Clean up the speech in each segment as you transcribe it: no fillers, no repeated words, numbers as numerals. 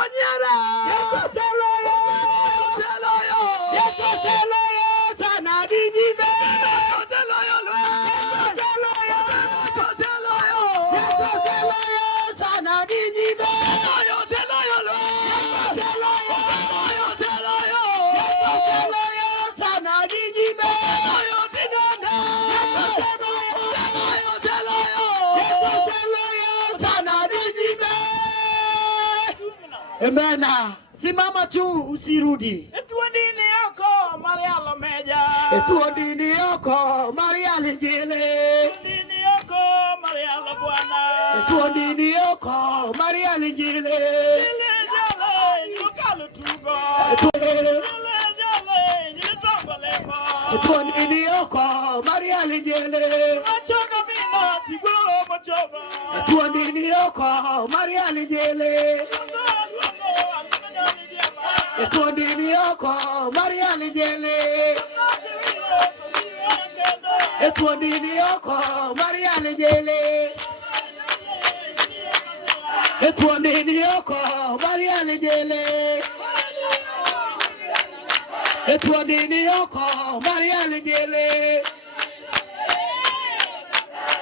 Onyera. Yesu seloyo. Seloyo. Yesu seloyo. Sana dijibe. Seloyo. Yesu seloyo. Seloyo. Yesu seloyo. Sana dijibe. Seloyo. Seloyo. Yesu seloyo. Seloyo. Yesu seloyo. Sana dijibe. Seloyo. Tinana. Yesu seloyo. Seloyo. Yesu seloyo. Sana dijibe. Amena. Simama tu usirudi. Etuondini yako Maria Lomeja. Etuondini yako Maria Linjile. Etuondini yako Maria Lobwana. Etuondini yako Maria Linjile. Ile jale yukalu tugo. Etuondini Yitombalepa. Etuondini yako Maria Linjile. Machoga mina tiguro machoga. Etuondini yako Maria Linjile. Etuondini yako Maria Linjile. Etuondini yako Maria Linjile. Etuondini yako Maria Linjile. Etuondini yako Maria Linjile.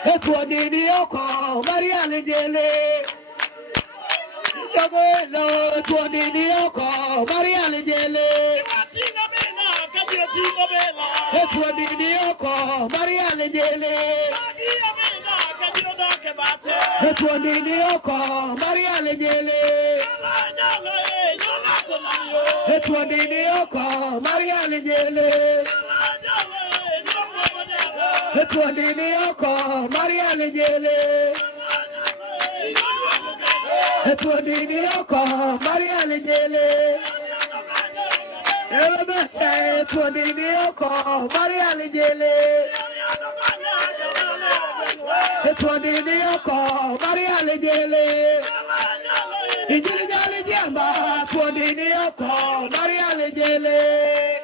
Etuondini yako Maria Linjile. Etuondini yako Maria Linjile. Etuondini yako Maria Linjile. Etuondini yako Maria Linjile. Etuondini yako Maria Linjile. Etuondini yako Maria Linjile. Etuondini yako Maria Linjile. Elabete etuondini yako Maria Linjile. Etuondini yako Maria Linjile. Injili jali jamba etuondini yako Maria Linjile.